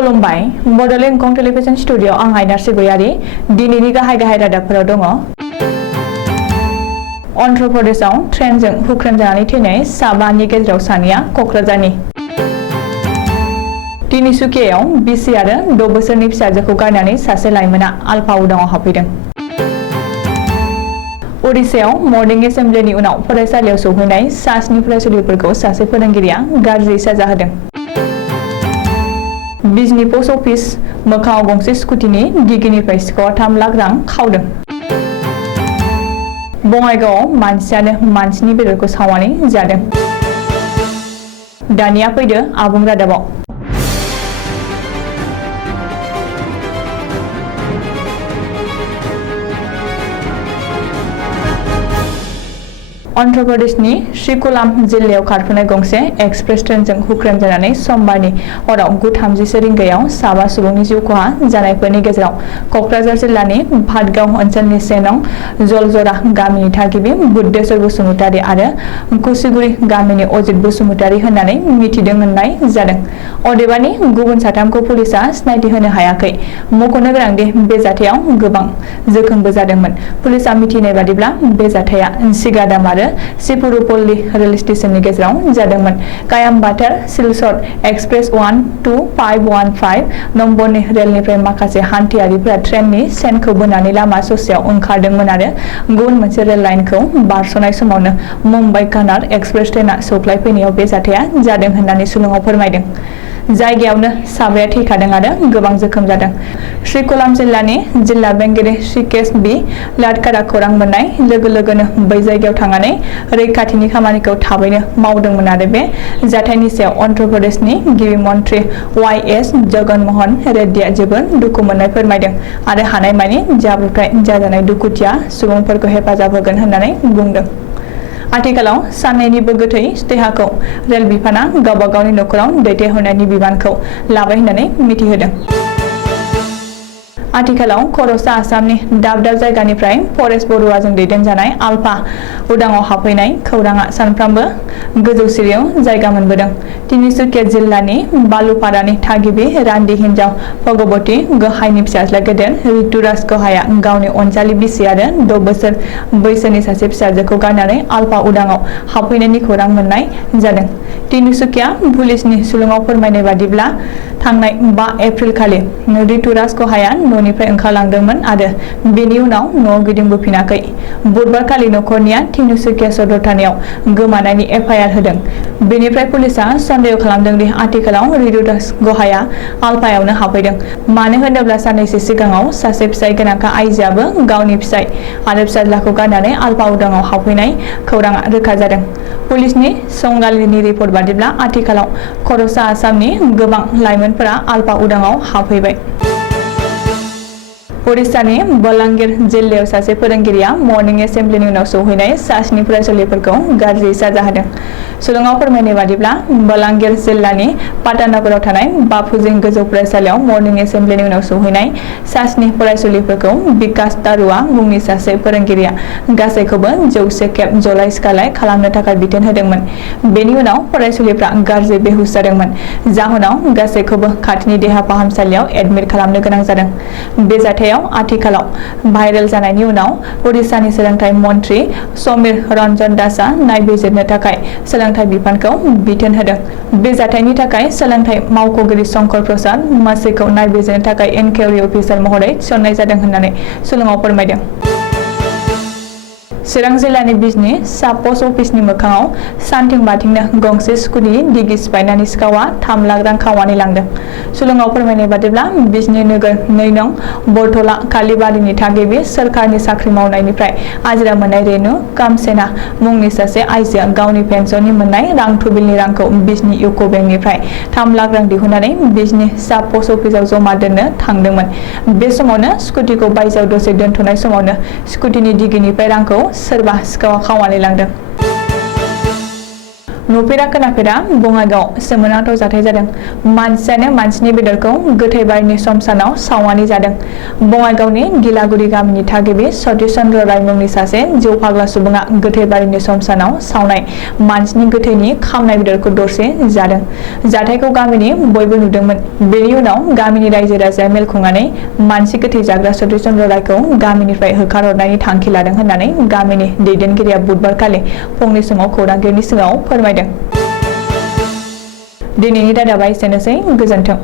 खुलुमबाय Bodoland इंखं television studio आं आइनारसि गयारि दिनैनि गाहाय रादाबफोराव दङ। अन्ध्र प्रदेशआव ट्रेनजों हुख्रेम जानानै थैनाय साबानि गेजेराव सानैया क'क्राझारनि। तिनिसुकियायाव बिसि आरो 6 बोसोरनि फिसाजोखौ गारनानै सासे लाइमोना आलफा उदाङाव हाबफैदों। उड़िसायाव मर्निं एसेम्बलिनि उनाव फरायसालियाव सौहैनाय सा 7 फरायसुलिफोरखौ सासे फोरोंगिरिया गाज्रि साजा होदों। बिजनी पोस्ट अफिस मोखाङाव गंसे स्कुटिनि दिगिनिफ्राय सिखावा 3 लाख रां खावदों। बङाइगावआव मानसियानो मानसिनि बेदरखौ सावनानै जादों। दानिया फैदो आबुं रादाबाव। अन्ध्र प्रदेशनि श्रीकुलाम जिल्लायाव खारफुनाय गंसे एक्सप्रेस ट्रेनजों हुख्रेम जानानै समबारनि हराव 9:30 रिंगायाव 7 सुबुंनि जिउ खहा जानायफोरनि गेजेराव क'क्राझार जिल्लानि भाटगाव ओनसोलनि 1 नं जलजरा गामिनि थागिबि बुद्धेश्वर बसुमतारी आरो कुसिगुरी गामिनि अजित बसुमतारी होननानै मिथिदों मोननाय जादों। अदेबानि गुबुन 3खौ पुलिसआ सिनायथि होनो हायाखै। मख'नो गोनांदि बे जाथायाव गोबां जोखोमबो जादोंमोन। पुलिसआ मिथिनाय बादिब्ला बे जाथाया सिगादाम आरो सिपुरुपल्ली रेल स्टेशननि गेजेराव जादोंमोन। कायामबाटार सिलचर एक्सप्रेस 12515 नम्बरनि रेलनिफ्राय माखासे हान्थियारिफोरा ट्रेननि चेनखौ बोनानै लामा ससेयाव ओंखारदोंमोन आरो गुबुन मोनसे रेल लाइनखौ बारस'नाय समावनो मुम्बाइ कानार एक्सप्रेस ट्रेनआ सौख्लायफैनायाव बे जाथाया जादों होननानै सुलुङाव फोरमायदों। जायगायावनो साबाया थैखादों आरो गोबां जोखोम जादों। श्रीकुलाम जिल्लानि जिल्ला बेंगिरि श्रीकेश बि लाटकारा खौरां मोननाय लोगो लोगोनो बै जायगायाव थांनानै रैखाथिनि खामानिखौ थाबैनो मावदोंमोन आरो बे जाथायनि सायाव अन्ध्र प्रदेशनि गिबि मन्त्रि वाइ.एस. जगन मोहन रेड्डीआ जोबोद दुखु मोननाय फोरमायदों आरो हानायमानि जाब्रबथाय जाजानाय दुखुथिया सुबुंफोरखौ हेफाजाब होगोन होननानै बुंदों। आथिखालाव सानैनिबो गोथै देहाखौ रेल बिफाना गावबा गावनि नखराव दैथायहरनायनि बिबानखौ लाबाय होननानै मिथिहोदों। आथिखालाव खर'सा आसामनि दाब दाब जायगानिफ्राय परेश बरुवाजों दैदेनजानाय आलफा उदाङाव हाबफैनाय खौराङा सानफ्रामबो गोजौ सिरियाव जायगा मोनबोदों। तिनिसुकिया जिल्लानि बालुपारानि थागिबि रान्दि हिनजाव भगवती गोहायनि फिसाज्ला गेदेर ऋतुराज गोहाया गावनि अनजालि बिसि आरो 6 बोसोर बैसोनि सासे फिसाजोखौ गारनानै आलफा उदाङाव हाबफैनायनि खौरां मोननाय जादों। तिनिसुकिया पुलिसनि सुलुङाव फोरमायनाय बादिब्ला थांनाय 5 एप्रिल खालि ऋतुराज गोहाया न'निफ्राय ओंखारलांदोंमोन आरो बेनि उनाव न'आव गिदिंबोफिनाखै। बुधबारखालि नखरनिया तिनिसुकिया सदर थानायाव गोमानायनि एफआइआर होदों। बेनिफ्राय पुलिसआ सन्देह खालामदों दि आथिखालाव ऋतुराज गोहाया आलफायावनो हाबफैदों। मानो होनोब्ला साननैसो सिगाङाव सासे फिसाय गोनांखा आइजोआबो गावनि फिसाय आरो फिसाज्लाखौ गारनानै आलफा उदाङाव हाबफैनाय खौराङा रोखा जादों। पुलिसनि संगालिनि रिपर्ट बादिब्ला आथिखालाव खर'सा आसामनि गोबां लाइमोनफोरा आलफा उदाङाव हाबफैबाय। उड़िसानि बलांगीर जिल्लायाव सासे फोरोंगिरिया मर्निं एसेम्बलिनि उनाव सौहैनाय सा 7 फरायसुलिफोरखौ गाज्रि साजा होदों। सुलुङाव फोरमायनाय बादिब्ला बलांगीर जिल्लानि पाटानगराव थानाय बापुजिं गोजौ फरायसालियाव मर्निं एसेम्बलिनि उनाव सौहैनाय सा 7 फरायसुलिफोरखौ बिकास तारुआ मुंनि सासे फोरोंगिरिया गासैखौबो 100 खेब जलाय सिखारलाय खालामनो थाखाय बिथोन होदोंमोन। बेनि उनाव फरायसुलिफ्रा गाज्रि बेहुस जादोंमोन, जाहोनाव गासैखौबो खाथिनि देहा फाहामसालियाव एडमिट खालामनो गोनां जादों। बे जाथायाव आथिखालाव भाइरेल जानायनि उनाव उड़िसानि सोलोंथाइ मन्त्रि समीर रन्जन दासआ नायबिजिरनो थाखाय सोलोंथाइ बिफानखौ बिथोन होदों। बे जाथायनि थाखाय सोलोंथाइ मावख'गिरि शंकर प्रसाद मासेखौ नायबिजिरनो थाखाय इनक्वायरि अफिसार महरै थिसननाय जादों होननानै सुलुङाव फोरमायदों। चिरां जिल्लानि बिजनी सा पस्ट अफिसनि मोखाङाव सानथिं बाथिंनो गंसे स्कुटिनि दिगि सिफायनानै सिखावा 3 लाख रां खावनानै लांदों। सुलुङाव फोरमायनाय बादिब्ला बिजनी नोगोर 2 नं बरथला कालीबारिनि थागिबि सोरखारनि साख्रि मावनायनिफ्राय आजिरा मोननाय रेनु कामसेना मुंनि सासे आइजोआ गावनि पेन्सननि मोननाय रां थुबिलनि रांखौ बिजनी इउक' बेंकनिफ्राय 3 लाख रां दिहुननानै बिजनी सा पस्ट अफिसाव जमा दोननो थांदोंमोन। बे समावनो स्कुटिखौ बायजोआव दसे दोनथ'नाय समावनो स्कुटिनि दिगिनिफ्राय रांखौ सोरबा सिखावा खावनानै लांदों। नुफेरा खोनाफेरा बङाइगाव सोमोनांथाव जाथाय जादों। मानसियानो मानसिनि बेदरखौ गोथै बारिनि समसानाव सावनानै जादों। बङाइगावनि गिलागुरि गामिनि थागिबि सतीश चन्द्र राय मुंनि सासे जिउ फाग्ला सुबुङा गोथै बारिनि समसानाव सावनाय मानसिनि गोथैनि खामनाय बेदरखौ दरसे जादों। जाथायखौ गामिनि बयबो नुदोंमोन। बेनि उनाव गामिनि रायजो राजाया मेल खुंनानै मानसि गोथै जाग्रा सतीश चन्द्र रायखौ गामिनिफ्राय होखारहरनायनि थांखि लादों होननानै गामिनि दैदेनगिरिया बुधबारखालि फुंनि समाव खौरांगिरिनि सिगाङाव फोरमायदों। दिनैनि रादाबा एसेनोसै, गोजोन्थों।